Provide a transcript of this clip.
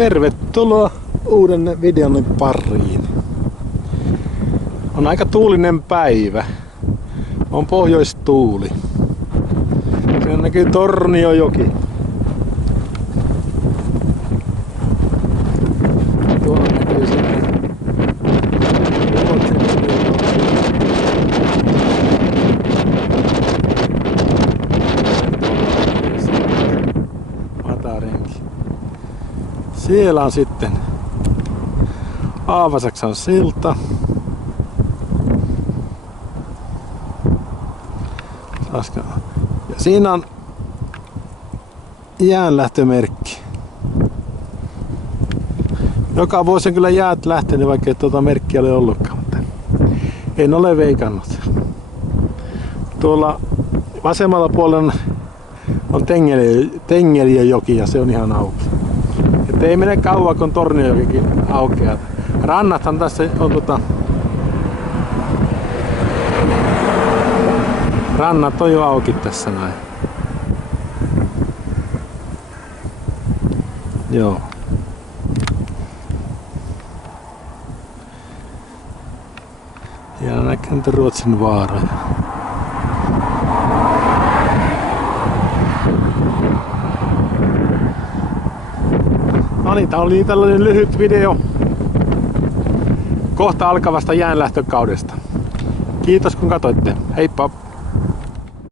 Tervetuloa uuden videon pariin. On aika tuulinen päivä. On pohjoistuuli. Siellä näkyy Torniojoki. Tuolla näkyy sitten Matarenki. Siellä on sitten Aavasaksan silta. Ja siinä on jäänlähtömerkki. Joka vuosi on kyllä jäät lähtenyt, vaikka ei tuota merkkiä ole ollutkaan, mutta en ole veikannut. Tuolla vasemmalla puolella on Tengeliöjoki ja se on ihan auki. Et ei mene kauan, kun Torniojokikin aukeaa. Rannathan tässä on rannat on jo auki tässä näin. Joo. Ja näkyy nyt Ruotsin vaaroja. No niin, tää oli tällainen lyhyt video kohta alkavasta jäänlähtökaudesta. Kiitos kun katsoitte. Heippa!